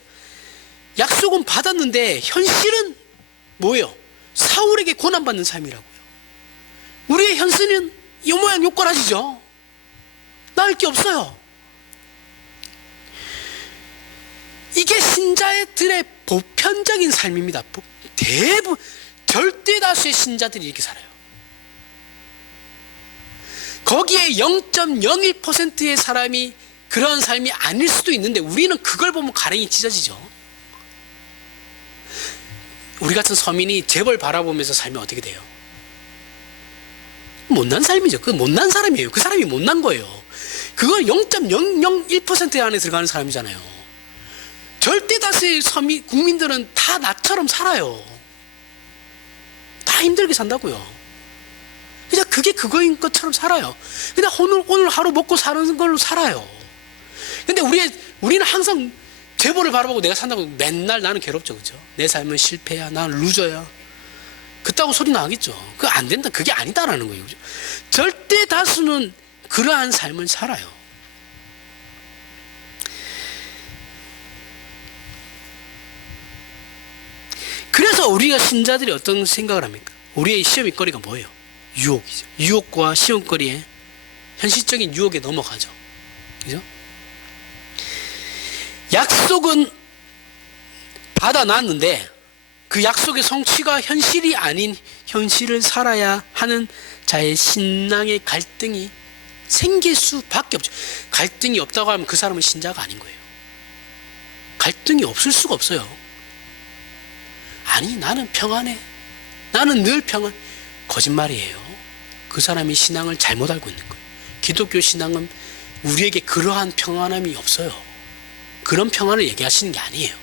약속은 받았는데 현실은 뭐예요? 사울에게 고난받는 삶이라고요. 우리의 현실은 이 모양 요꼴하시죠. 나을 게 없어요. 이게 신자들의 보편적인 삶입니다. 대부분 절대 다수의 신자들이 이렇게 살아요. 거기에 0.01%의 사람이 그런 삶이 아닐 수도 있는데 우리는 그걸 보면 가랭이 찢어지죠. 우리 같은 서민이 재벌 바라보면서 살면 어떻게 돼요? 못난 삶이죠. 그 못난 사람이에요. 그 사람이 못난 거예요. 그건 0.001% 안에 들어가는 사람이잖아요. 절대 다수의 국민들은 다 나처럼 살아요. 다 힘들게 산다고요. 그냥 그게 그거인 것처럼 살아요. 그냥 오늘 하루 먹고 사는 걸로 살아요. 근데 우리는 항상 재벌을 바라보고 내가 산다고 맨날 나는 괴롭죠. 그죠? 내 삶은 실패야. 나는 루저야. 그따구 소리 나겠죠. 그거 안 된다. 그게 아니다라는 거예요. 그죠? 절대 다수는 그러한 삶을 살아요. 그래서 우리가 신자들이 어떤 생각을 합니까? 우리의 시험거리가 뭐예요? 유혹이죠. 유혹과 시험거리에 현실적인 유혹에 넘어가죠. 그죠? 약속은 받아놨는데 그 약속의 성취가 현실이 아닌 현실을 살아야 하는 자의 신앙의 갈등이 생길 수밖에 없죠. 갈등이 없다고 하면 그 사람은 신자가 아닌 거예요. 갈등이 없을 수가 없어요. 아니 나는 평안해. 나는 늘 평안. 거짓말이에요. 그 사람이 신앙을 잘못 알고 있는 거예요. 기독교 신앙은 우리에게 그러한 평안함이 없어요. 그런 평안을 얘기하시는 게 아니에요.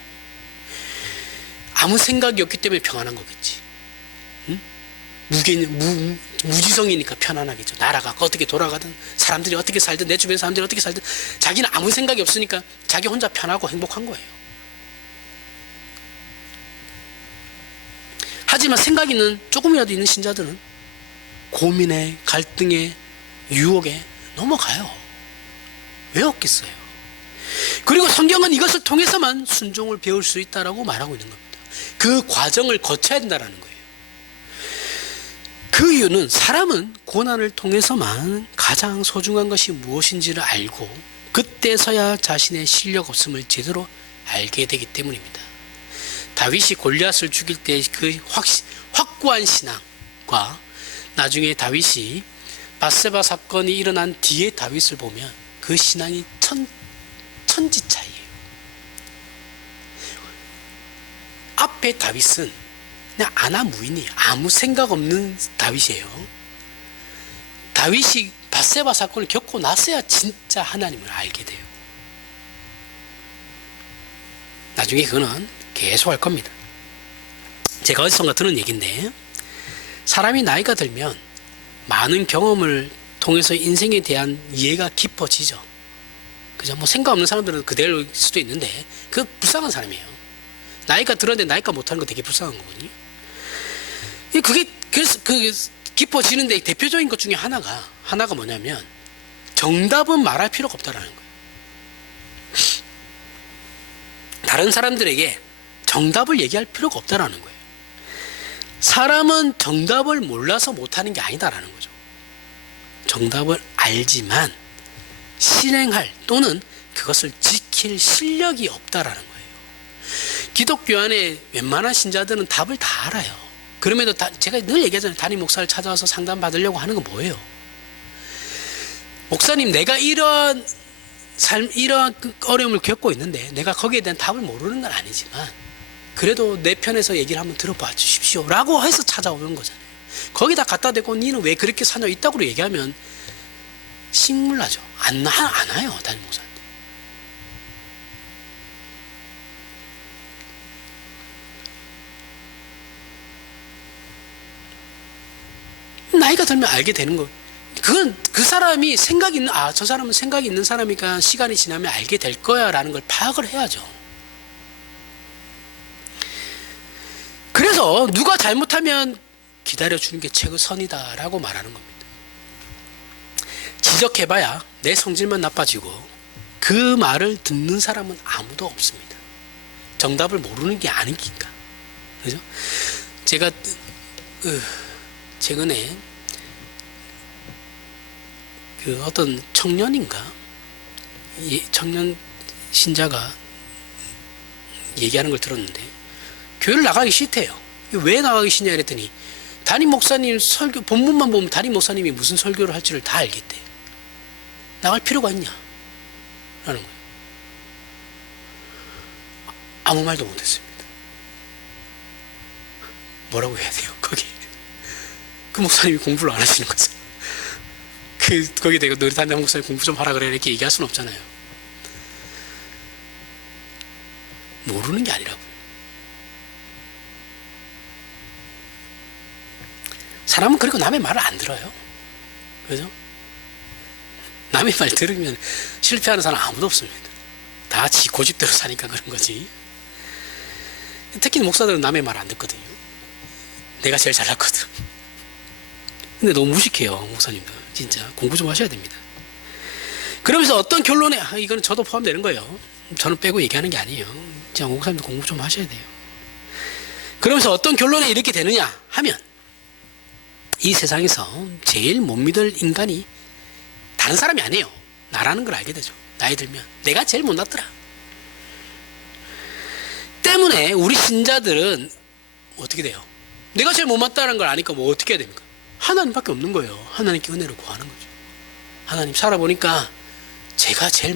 아무 생각이 없기 때문에 평안한 거겠지. 응? 무지성이니까 편안하겠죠. 나라가 어떻게 돌아가든 사람들이 어떻게 살든 내 주변 사람들이 어떻게 살든 자기는 아무 생각이 없으니까 자기 혼자 편하고 행복한 거예요. 하지만 생각이 조금이라도 있는 신자들은 고민에 갈등에 유혹에 넘어가요. 왜 없겠어요? 그리고 성경은 이것을 통해서만 순종을 배울 수 있다라고 말하고 있는 겁니다. 그 과정을 거쳐야 된다는 거예요. 그 이유는 사람은 고난을 통해서만 가장 소중한 것이 무엇인지를 알고 그때서야 자신의 실력 없음을 제대로 알게 되기 때문입니다. 다윗이 골리앗을 죽일 때 그 확고한 신앙과 나중에 다윗이 밧세바 사건이 일어난 뒤에 다윗을 보면 그 신앙이 천지 차이예요. 앞에 다윗은 그냥 아나무인이에요. 아무 생각 없는 다윗이에요. 다윗이 밧세바 사건을 겪고 나서야 진짜 하나님을 알게 돼요. 나중에 그거는 계속 할 겁니다. 제가 어디선가 들은 얘기인데 사람이 나이가 들면 많은 경험을 통해서 인생에 대한 이해가 깊어지죠. 그죠? 뭐 생각 없는 사람들은 그대로일 수도 있는데 그 불쌍한 사람이에요. 나이가 들었는데 나이가 못하는 거 되게 불쌍한 거거든요. 그게 그래서 그 깊어지는데 대표적인 것 중에 하나가 뭐냐면 정답은 말할 필요가 없다라는 거예요. 다른 사람들에게 정답을 얘기할 필요가 없다라는 거예요. 사람은 정답을 몰라서 못하는 게 아니다라는 거죠. 정답을 알지만 실행할 또는 그것을 지킬 실력이 없다라는 거예요. 기독교 안에 웬만한 신자들은 답을 다 알아요. 그럼에도 제가 늘 얘기하잖아요. 담임 목사를 찾아와서 상담 받으려고 하는 건 뭐예요? 목사님, 내가 이러한 어려움을 겪고 있는데 내가 거기에 대한 답을 모르는 건 아니지만 그래도 내 편에서 얘기를 한번 들어봐 주십시오 라고 해서 찾아오는 거잖아요. 거기다 갖다 대고 니는 왜 그렇게 사냐 이따구로 얘기하면 식물나죠. 안 와요 담임 목사한테. 나이가 들면 알게 되는 거예요. 그건 그 사람이 생각이 있는, 저 사람은 생각이 있는 사람이니까 시간이 지나면 알게 될 거야 라는 걸 파악을 해야죠. 그래서 누가 잘못하면 기다려주는 게 최선이다 라고 말하는 겁니다. 지적해봐야 내 성질만 나빠지고 그 말을 듣는 사람은 아무도 없습니다. 정답을 모르는 게 아니니까. 그죠? 제가 최근에 그 어떤 청년인가 청년 신자가 얘기하는 걸 들었는데 교회를 나가기 싫대요. 왜 나가기 싫냐 그랬더니 담임 목사님 설교 본문만 보면 담임 목사님이 무슨 설교를 할지를 다 알겠대. 나갈 필요가 있냐 라는 거예요. 아무 말도 못했습니다. 뭐라고 해야 돼요? 거기 그 목사님이 공부를 안 하시는 거죠. 거기 대고 너희 담임 목사님 공부 좀 하라 그래 이렇게 얘기할 수는 없잖아요. 모르는 게 아니라고요. 사람은 그리고 남의 말을 안 들어요. 그죠? 남의 말 들으면 실패하는 사람 아무도 없습니다. 다 지 고집대로 사니까 그런 거지. 특히 목사들은 남의 말 안 듣거든요. 내가 제일 잘났거든. 근데 너무 무식해요, 목사님들. 진짜 공부 좀 하셔야 됩니다. 그러면서 어떤 결론에 이거는 저도 포함되는 거예요. 저는 빼고 얘기하는 게 아니에요. 진짜 목사님들 공부 좀 하셔야 돼요. 그러면서 어떤 결론에 이렇게 되느냐 하면 이 세상에서 제일 못 믿을 인간이 다른 사람이 아니에요. 나라는 걸 알게 되죠. 나이 들면 내가 제일 못났더라. 때문에 우리 신자들은 어떻게 돼요? 내가 제일 못났다는 걸 아니까 뭐 어떻게 해야 됩니까? 하나님밖에 없는 거예요. 하나님께 은혜를 구하는 거죠. 하나님 살아보니까 제가 제일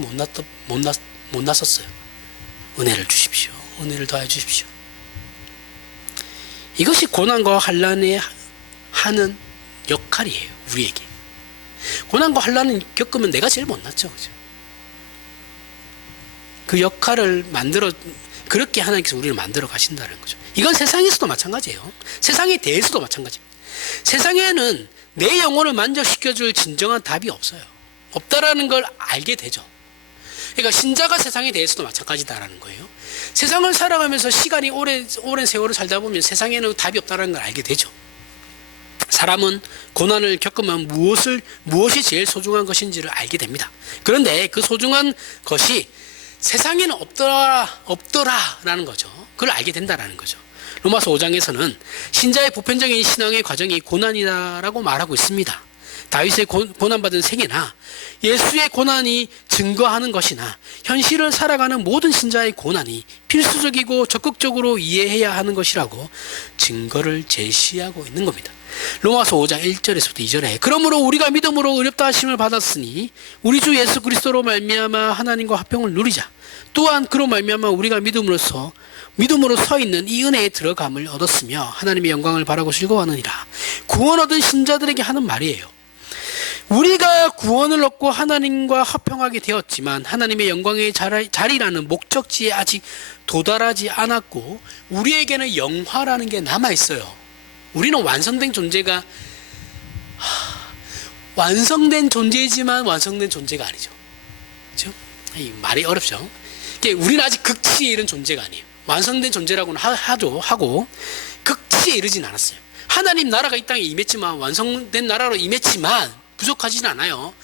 못났었어요. 은혜를 주십시오. 은혜를 더해 주십시오. 이것이 고난과 환난에 하는 역할이에요. 우리에게. 고난과 환난을 겪으면 내가 제일 못났죠. 그죠? 그 역할을 그렇게 하나님께서 우리를 만들어 가신다는 거죠. 이건 세상에서도 마찬가지예요. 세상에 대해서도 마찬가지입니다. 세상에는 내 영혼을 만족시켜줄 진정한 답이 없어요. 없다라는 걸 알게 되죠. 그러니까 신자가 세상에 대해서도 마찬가지다라는 거예요. 세상을 살아가면서 시간이 오랜 세월을 살다 보면 세상에는 답이 없다는 걸 알게 되죠. 사람은 고난을 겪으면 무엇이 제일 소중한 것인지를 알게 됩니다. 그런데 그 소중한 것이 세상에는 없더라라는 거죠. 그걸 알게 된다라는 거죠. 로마서 5장에서는 신자의 보편적인 신앙의 과정이 고난이다라고 말하고 있습니다. 다윗의 고난받은 생애나 예수의 고난이 증거하는 것이나 현실을 살아가는 모든 신자의 고난이 필수적이고 적극적으로 이해해야 하는 것이라고 증거를 제시하고 있는 겁니다. 로마서 5장 1절에서부터 2절에 그러므로 우리가 믿음으로 의롭다 하심을 받았으니 우리 주 예수 그리스도로 말미암아 하나님과 화평을 누리자. 또한 그로 말미암아 우리가 믿음으로 서 있는 이 은혜에 들어감을 얻었으며 하나님의 영광을 바라고 즐거워하느니라. 구원 얻은 신자들에게 하는 말이에요. 우리가 구원을 얻고 하나님과 화평하게 되었지만 하나님의 영광의 자리라는 목적지에 아직 도달하지 않았고 우리에게는 영화라는 게 남아있어요. 우리는 완성된 존재가 완성된 존재이지만 완성된 존재가 아니죠. 그렇죠? 말이 어렵죠. 우리는 아직 극치에 이른 존재가 아니에요. 완성된 존재라고는 하고 극치에 이르진 않았어요. 하나님 나라가 이 땅에 임했지만 완성된 나라로 임했지만 부족하지는 않아요.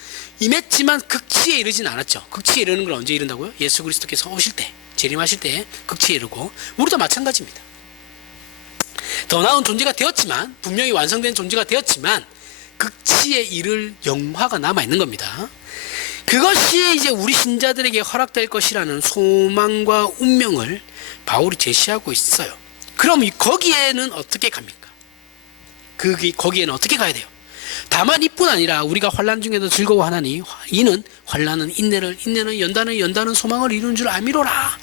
임했지만 극치에 이르진 않았죠. 극치에 이르는 걸 언제 이른다고요? 예수 그리스도께서 오실 때, 재림하실 때 극치에 이르고 우리도 마찬가지입니다. 더 나은 존재가 되었지만 분명히 완성된 존재가 되었지만 극치에 이를 영화가 남아있는 겁니다. 그것이 이제 우리 신자들에게 허락될 것이라는 소망과 운명을 바울이 제시하고 있어요. 그럼 거기에는 어떻게 갑니까? 거기에는 어떻게 가야 돼요? 다만 이뿐 아니라 우리가 환난 중에도 즐거워하나니 이는 환난은 인내는 연단은 소망을 이루는 줄 알미로라.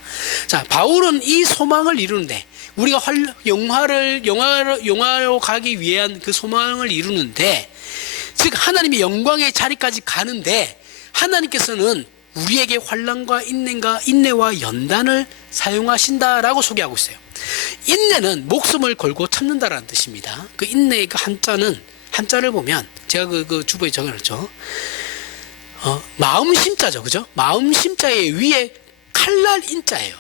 자, 바울은 이 소망을 이루는데 우리가 영화로 가기 위한 그 소망을 이루는데 즉 하나님의 영광의 자리까지 가는데 하나님께서는 우리에게 환난과 인내와 연단을 사용하신다라고 소개하고 있어요. 인내는 목숨을 걸고 참는다라는 뜻입니다. 그 인내의 그 한자는 한자를 보면 제가 그 주보에 적어놨죠. 마음 심자죠, 그죠? 마음 심자의 위에 칼날 인자예요.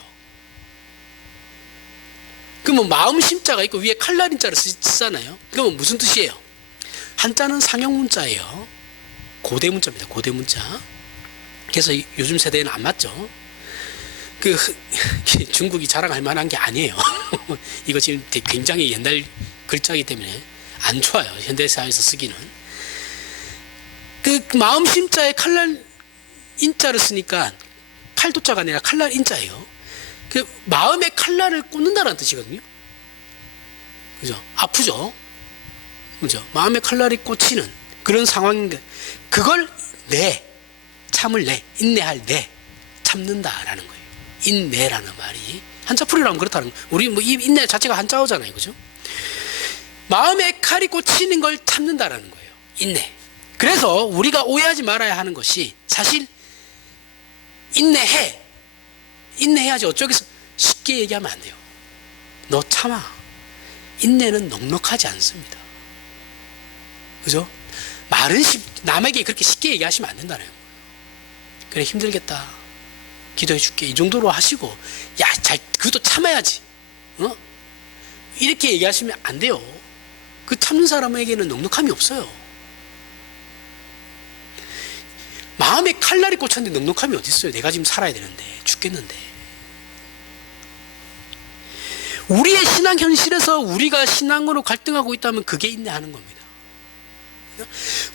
그러면 마음 심자가 있고 위에 칼날 인자를 쓰잖아요. 그러면 무슨 뜻이에요? 한자는 상형 문자예요. 고대 문자입니다. 고대 문자. 그래서 요즘 세대에는 안 맞죠. 중국이 자랑할 만한 게 아니에요. 이거 지금 굉장히 옛날 글자이기 때문에 안 좋아요. 현대사회에서 쓰기는. 그 마음 심자에 칼날 인자를 쓰니까 칼도자가 아니라 칼날 인자예요. 그 마음에 칼날을 꽂는다는 뜻이거든요. 그죠? 아프죠? 그죠? 마음에 칼날이 꽂히는 그런 상황인데 그걸 참을 인내할 참는다라는 거예요. 인내라는 말이 한자풀이라면 그렇다는 거예요. 우리 뭐 이 인내 자체가 한자어잖아요, 그죠? 마음에 칼이 꽂히는 걸 참는다라는 거예요. 인내. 그래서 우리가 오해하지 말아야 하는 것이 사실 인내해야지. 어쩌겠어. 쉽게 얘기하면 안 돼요. 너 참아. 인내는 넉넉하지 않습니다. 그죠? 말은 남에게 그렇게 쉽게 얘기하시면 안 된다는 거예요. 그래, 힘들겠다. 기도해 줄게. 이 정도로 하시고, 그것도 참아야지. 이렇게 얘기하시면 안 돼요. 그 참는 사람에게는 넉넉함이 없어요. 마음에 칼날이 꽂혔는데 넉넉함이 어디 있어요? 내가 지금 살아야 되는데, 죽겠는데. 우리의 신앙 현실에서 우리가 신앙으로 갈등하고 있다면 그게 인내하는 겁니다.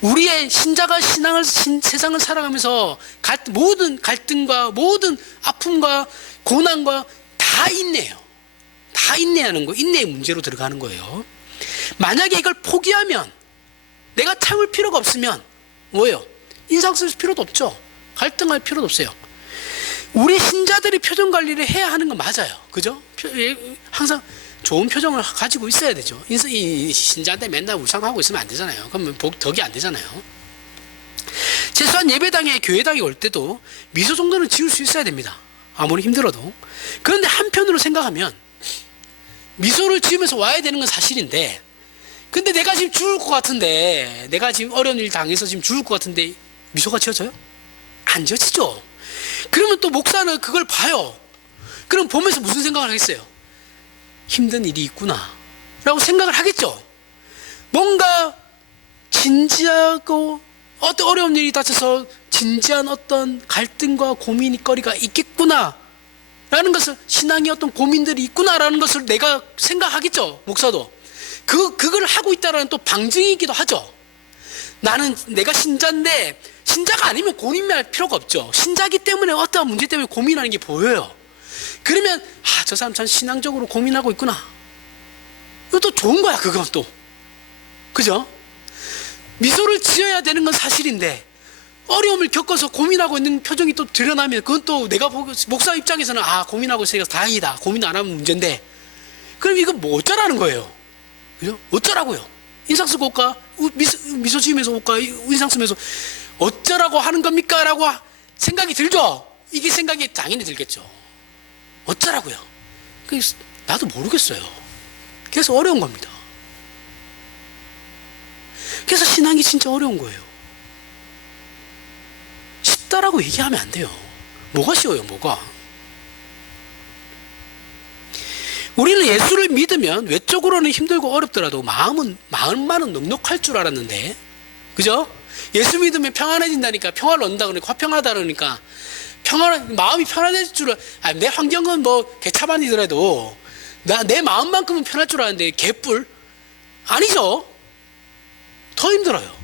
우리의 신자가 세상을 살아가면서 모든 갈등과 모든 아픔과 고난과 다 인내해요. 다 인내하는 거, 인내의 문제로 들어가는 거예요. 만약에 이걸 포기하면, 내가 참을 필요가 없으면 뭐예요? 인상 쓸 필요도 없죠. 갈등할 필요도 없어요. 우리 신자들이 표정 관리를 해야 하는 건 맞아요. 그죠? 항상 좋은 표정을 가지고 있어야 되죠. 이 신자한테 맨날 울상하고 있으면 안 되잖아요. 그러면 덕이 안 되잖아요. 최소한 예배당에 교회당에 올 때도 미소 정도는 지을 수 있어야 됩니다. 아무리 힘들어도. 그런데 한편으로 생각하면 미소를 지으면서 와야 되는 건 사실인데, 근데 내가 지금 죽을 것 같은데, 내가 지금 어려운 일 당해서 지금 죽을 것 같은데 미소가 지어져요? 안 지어지죠. 그러면 또 목사는 그걸 봐요. 그럼 보면서 무슨 생각을 하겠어요? 힘든 일이 있구나 라고 생각을 하겠죠. 뭔가 진지하고 어떤 어려운 일이 닥쳐서 진지한 어떤 갈등과 고민거리가 있겠구나 라는 것을, 신앙의 어떤 고민들이 있구나 라는 것을 내가 생각하겠죠. 목사도 그걸 하고 있다라는 또 방증이기도 하죠. 나는 내가 신자인데, 신자가 아니면 고민할 필요가 없죠. 신자기 때문에 어떠한 문제 때문에 고민하는 게 보여요. 그러면 저 사람 참 신앙적으로 고민하고 있구나. 이것도 좋은 거야. 그건 또, 그죠? 미소를 지어야 되는 건 사실인데 어려움을 겪어서 고민하고 있는 표정이 또 드러나면 그건 또 내가 보고, 목사 입장에서는 고민하고 있으니까 다행이다. 고민 안 하면 문제인데, 그럼 이거 뭐 어쩌라는 거예요? 그죠? 어쩌라고요? 인상 쓰고 올까? 미소 지으면서 올까? 인상 쓰면서 어쩌라고 하는 겁니까? 라고 생각이 들죠? 이게 생각이 당연히 들겠죠. 어쩌라고요? 나도 모르겠어요. 그래서 어려운 겁니다. 그래서 신앙이 진짜 어려운 거예요. 쉽다라고 얘기하면 안 돼요. 뭐가 쉬워요, 뭐가? 우리는 예수를 믿으면 외적으로는 힘들고 어렵더라도 마음만은 넉넉할 줄 알았는데, 그죠? 예수 믿으면 평안해진다니까, 평화를 얻는다 그러니까, 화평하다 그러니까, 마음이 편안해질 줄 내 환경은 뭐 개차반이더라도 내 마음만큼은 편할 줄 알았는데 개뿔? 아니죠. 더 힘들어요.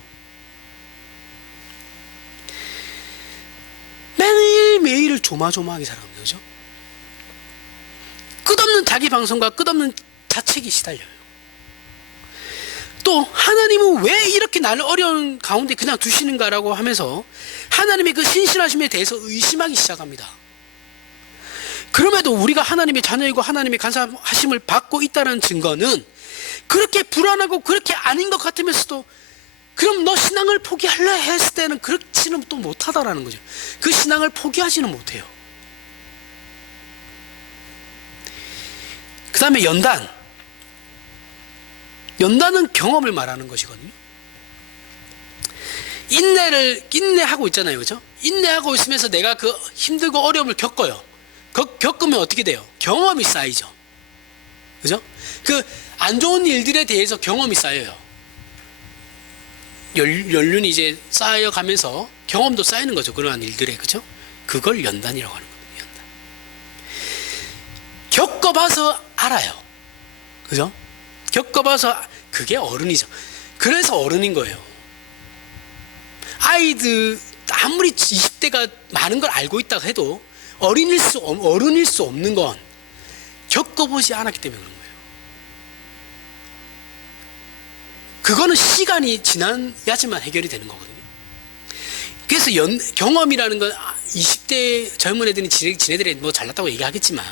매일매일을 조마조마하게 살아갑니다. 그죠? 끝없는 자기 방송과 끝없는 자책이 시달려요. 또 하나님은 왜 이렇게 나를 어려운 가운데 그냥 두시는가라고 하면서 하나님의 그 신실하심에 대해서 의심하기 시작합니다. 그럼에도 우리가 하나님의 자녀이고 하나님의 간사하심을 받고 있다는 증거는, 그렇게 불안하고 그렇게 아닌 것 같으면서도 그럼 너 신앙을 포기할래 했을 때는 그렇지는 또 못하다라는 거죠. 그 신앙을 포기하지는 못해요. 그 다음에 연단은 경험을 말하는 것이거든요. 인내하고 있잖아요. 그죠? 인내하고 있으면서 내가 그 힘들고 어려움을 겪어요. 겪으면 어떻게 돼요? 경험이 쌓이죠. 그죠? 그 안 좋은 일들에 대해서 경험이 쌓여요. 연륜이 이제 쌓여가면서 경험도 쌓이는 거죠. 그러한 일들에. 그죠? 그걸 연단이라고 하는 겁니다. 연단. 겪어봐서 알아요. 그죠? 겪어봐서 그게 어른이죠. 그래서 어른인 거예요. 아이들 아무리 20대가 많은 걸 알고 있다고 해도 어른일 수 없는 건 겪어보지 않았기 때문에 그런 거예요. 그거는 시간이 지나야지만 해결이 되는 거거든요. 그래서 경험이라는 건 20대 젊은 애들이 지네들이 뭐 잘났다고 얘기하겠지만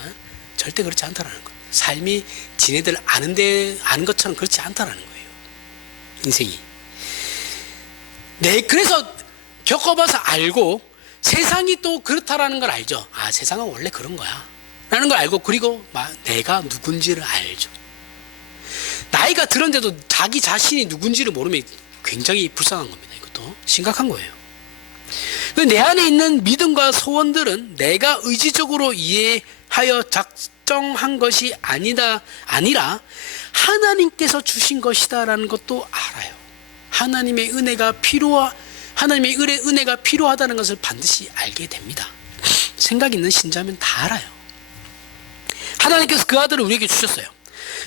절대 그렇지 않다라는 거예요. 삶이 지네들 아는 것처럼 그렇지 않다라는 거예요. 인생이. 네, 그래서 겪어봐서 알고 세상이 또 그렇다라는 걸 알죠. 아, 세상은 원래 그런 거야 라는 걸 알고, 그리고 내가 누군지를 알죠. 나이가 들었는데도 자기 자신이 누군지를 모르면 굉장히 불쌍한 겁니다. 이것도 심각한 거예요. 내 안에 있는 믿음과 소원들은 내가 의지적으로 이해하여 작정한 것이 아니라 하나님께서 주신 것이다라는 것도 알아요. 하나님의 은혜가 필요하다는 것을 반드시 알게 됩니다. 생각 있는 신자면 다 알아요. 하나님께서 그 아들을 우리에게 주셨어요.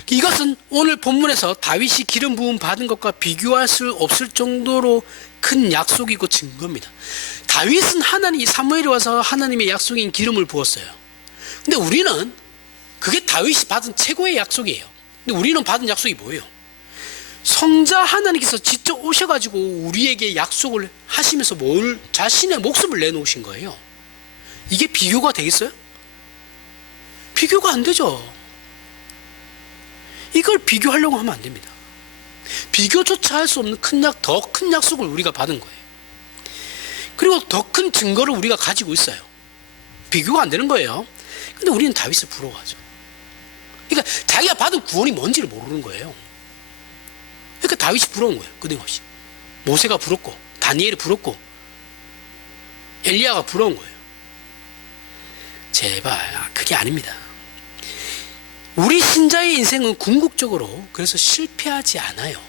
이것은 오늘 본문에서 다윗이 기름 부음 받은 것과 비교할 수 없을 정도로 큰 약속이고 증거입니다. 다윗은 사무엘이 와서 하나님의 약속인 기름을 부었어요. 근데 우리는 그게 다윗이 받은 최고의 약속이에요. 근데 우리는 받은 약속이 뭐예요? 성자 하나님께서 직접 오셔가지고 우리에게 약속을 하시면서 자신의 목숨을 내놓으신 거예요. 이게 비교가 되겠어요? 비교가 안 되죠. 이걸 비교하려고 하면 안 됩니다. 비교조차 할 수 없는 더 큰 약속을 우리가 받은 거예요. 그리고 더 큰 증거를 우리가 가지고 있어요. 비교가 안 되는 거예요. 근데 우리는 다윗을 부러워하죠. 그러니까 자기가 받은 구원이 뭔지를 모르는 거예요. 그러니까 다윗이 부러운 거예요. 끊임없이. 모세가 부럽고 다니엘이 부럽고 엘리야가 부러운 거예요. 제발 그게 아닙니다. 우리 신자의 인생은 궁극적으로 그래서 실패하지 않아요.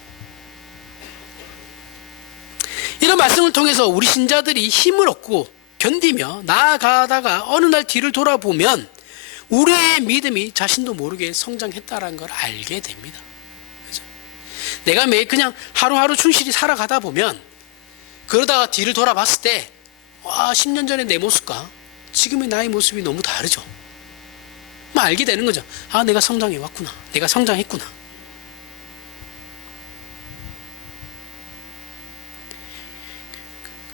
이런 말씀을 통해서 우리 신자들이 힘을 얻고 견디며 나아가다가 어느 날 뒤를 돌아보면 우리의 믿음이 자신도 모르게 성장했다는 걸 알게 됩니다. 그렇죠? 내가 매일 그냥 하루하루 충실히 살아가다 보면 그러다가 뒤를 돌아봤을 때 10년 전에 내 모습과 지금의 나의 모습이 너무 다르죠. 알게 되는 거죠. 내가 성장해 왔구나. 내가 성장했구나.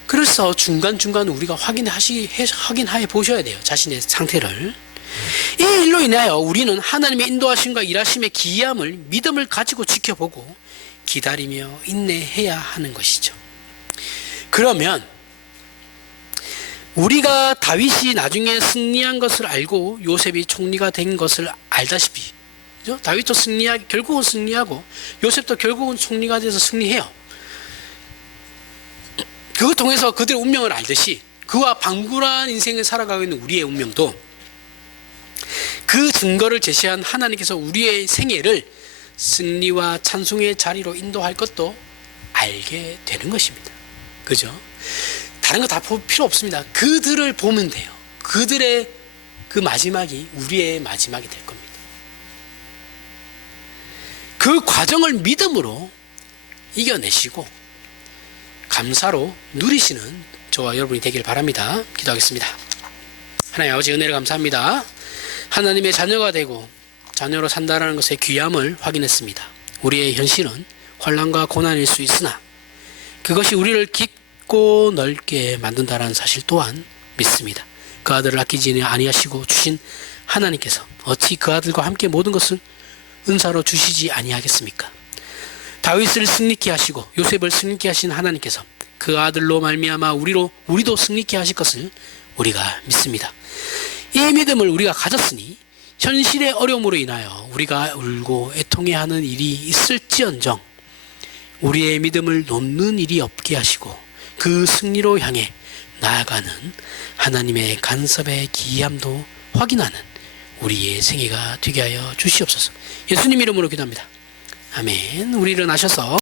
그래서 중간중간 우리가 확인하여 보셔야 돼요. 자신의 상태를. 이 일로 인하여 우리는 하나님의 인도하심과 일하심의 기이함을 믿음을 가지고 지켜보고 기다리며 인내해야 하는 것이죠. 그러면 우리가 다윗이 나중에 승리한 것을 알고 요셉이 총리가 된 것을 알다시피, 그죠? 다윗도 결국은 승리하고 요셉도 결국은 총리가 돼서 승리해요. 그걸 통해서 그들의 운명을 알듯이 그와 방불한 인생을 살아가고 있는 우리의 운명도 그 증거를 제시한 하나님께서 우리의 생애를 승리와 찬송의 자리로 인도할 것도 알게 되는 것입니다. 그죠? 다른 거 다 필요 없습니다. 그들을 보면 돼요. 그들의 그 마지막이 우리의 마지막이 될 겁니다. 그 과정을 믿음으로 이겨내시고 감사로 누리시는 저와 여러분이 되길 바랍니다. 기도하겠습니다. 하나님 아버지, 은혜를 감사합니다. 하나님의 자녀가 되고 자녀로 산다는 것의 귀함을 확인했습니다. 우리의 현실은 환난과 고난일 수 있으나 그것이 우리를 깊고 넓게 만든다는 사실 또한 믿습니다. 그 아들을 아끼지 아니하시고 주신 하나님께서 어찌 그 아들과 함께 모든 것을 은사로 주시지 아니하겠습니까? 다윗을 승리케 하시고 요셉을 승리케 하신 하나님께서 그 아들로 말미암아 우리도 승리케 하실 것을 우리가 믿습니다. 이 믿음을 우리가 가졌으니 현실의 어려움으로 인하여 우리가 울고 애통해야 하는 일이 있을지언정 우리의 믿음을 놓는 일이 없게 하시고 그 승리로 향해 나아가는 하나님의 간섭의 기이함도 확인하는 우리의 생애가 되게 하여 주시옵소서. 예수님 이름으로 기도합니다. 아멘. 우리 일어나셔서